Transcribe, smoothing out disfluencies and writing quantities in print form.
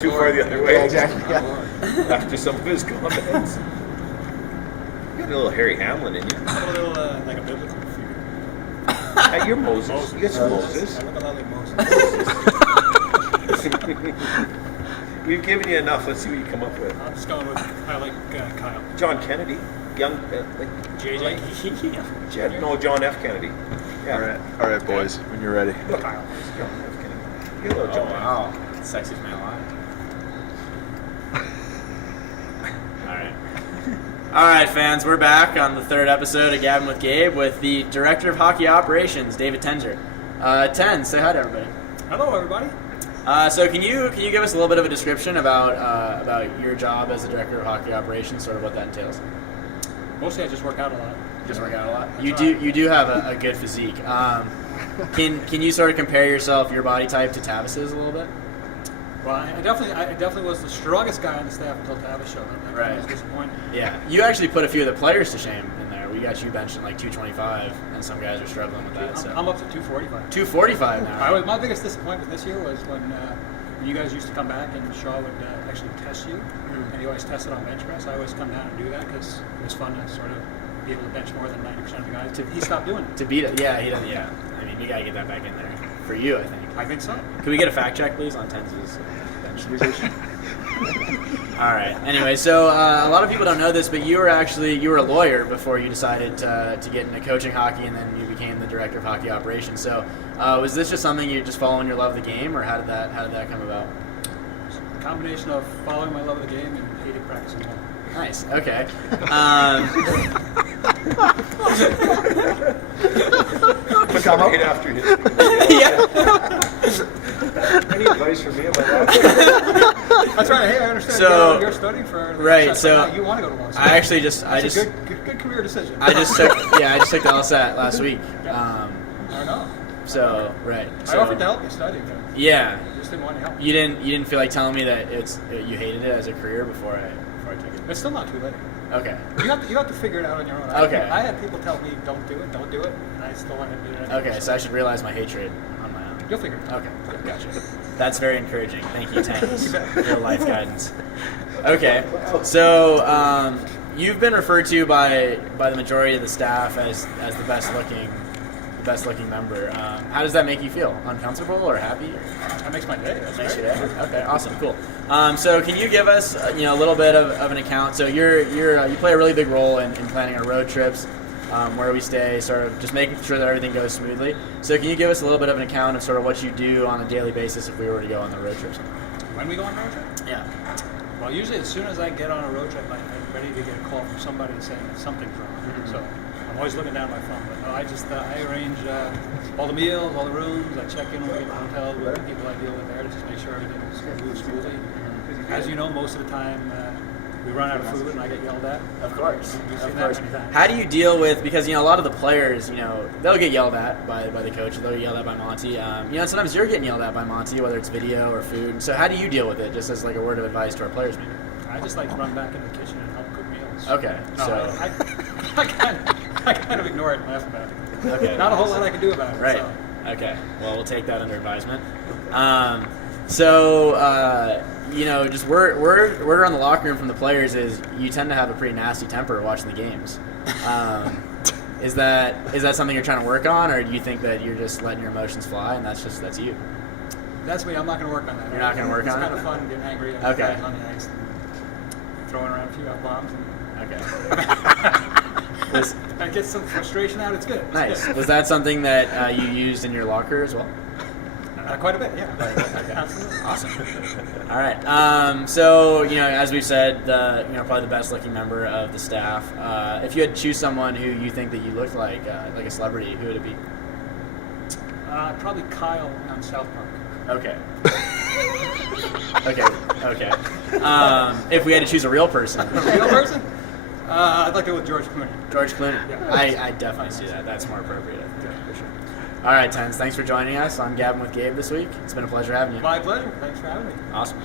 Too far the other way. Yeah, exactly. Yeah. After some of his comments. You got a little Harry Hamlin in you. A little, like a biblical figure. You're Moses. You got some Moses. I look a lot like Moses. We've given you enough. Let's see what you come up with. I'm just going with, I like Kyle. John Kennedy. Young, like JJ. No, John F. Kennedy. Yeah. All right, boys. When you're ready. Look, Kyle. John F. Kennedy. You're a little John F. Wow. Sexiest man alive. All right, fans, we're back on the third episode of Gabbing with Gabe with the Director of Hockey Operations, David Tenzor. Ten, say hi to everybody. Hello, everybody. So can you give us a little bit of a description about your job as the Director of Hockey Operations, sort of what that entails? Mostly I just work out a lot. Just work out a lot. You do have a good physique. Can you sort of compare your body type to Tavis's a little bit? Well, I definitely was the strongest guy on the staff until Tavis showed up. Right. I was disappointed. Yeah. You actually put a few of the players to shame in there. We got you benching like 225, and some guys are struggling with that. So. I'm up to 245. 245 now. My biggest disappointment this year was when you guys used to come back and Shaw would actually test you, and he always tested on bench press. I always come down and do that because it was fun to sort of be able to bench more than 90% of the guys. He stopped doing it. To beat it, yeah, he doesn't. Yeah, I mean, you gotta get that back in there for you, I think. I think so. Can we get a fact check, please, on Tenz's bench position? All right. Anyway, so a lot of people don't know this, but you were a lawyer before you decided to get into coaching hockey, and then you became the Director of Hockey Operations. So, was this just something you just following your love of the game, or how did that come about? A combination of following my love of the game and hating practicing more. Nice. Okay. Come right after his. Yeah. Any advice for me about that? That's right. Hey, I understand. So- you're studying for Right, so you want to go to law school. I actually That's a good career decision. I just took the LSAT last week. I don't know. So right. I So, offered to help you study, but yeah. I just didn't want to help. You didn't feel like telling me that you hated it as a career before I took it. It's still not too late. Okay. You have to figure it out on your own. Okay. I had people tell me don't do it, and I still went and did it. Okay, so I should realize my hatred on my own. You'll figure it out. Okay, gotcha. That's very encouraging. Thank you, Tens, You bet. for your life guidance. Okay, so you've been referred to by the majority of the staff as the best looking member. How does that make you feel? Uncomfortable or happy? That makes my day. That's Makes great. your day. Okay, awesome, cool. So can you give us a little bit of an account? So you play a really big role in planning our road trips, where we stay, sort of just making sure that everything goes smoothly. So can you give us a little bit of an account of sort of what you do on a daily basis if we were to go on the road trips? When we go on a road trip? Yeah. Well, usually as soon as I get on a road trip, I'm ready to get a call from somebody saying that something's wrong. Mm-hmm. So I'm always looking down at my phone. But no, I arrange all the meals, all the rooms. I check in when we get to the hotel with the people I deal with there to just make sure everything moves smoothly. As you know, most of the time we run out of food and I get yelled at. Of course. You've seen Of that course. many times. How do you deal with, because a lot of the players, they'll get yelled at by the coaches, they'll get yelled at by Monty. And sometimes you're getting yelled at by Monty, whether it's video or food. So how do you deal with it, just as like a word of advice to our players, maybe? I just like to run back in the kitchen and help cook meals. Okay. No, So I kind of ignore it and laugh about it. Okay. Not a whole lot I can do about it. Right. So. Okay. Well, we'll take that under advisement. Just word around the locker room from the players is you tend to have a pretty nasty temper watching the games. Is that something you're trying to work on, or do you think that you're just letting your emotions fly and that's you? That's me. I'm not going to work on that. You're not gonna work on it? It's kind of fun getting angry at Okay. guys on the ice and throwing around a few F-bombs. Okay. I get some frustration out. It's good. It's Nice. good. Was that something that you used in your locker as well? Quite a bit, yeah. Okay. Absolutely. Awesome. All right. As we've said, probably the best looking member of the staff. If you had to choose someone who you think that you look like a celebrity, who would it be? Probably Kyle on South Park. Okay. Okay. If we had to choose a real person. A real person? I'd like to go with George Clooney. George Clooney. Yeah. I definitely see that. That's more appropriate, I think, for sure. All right, Tens, thanks for joining us on Gabbing with Gabe this week. It's been a pleasure having you. My pleasure. Thanks for having me. Awesome.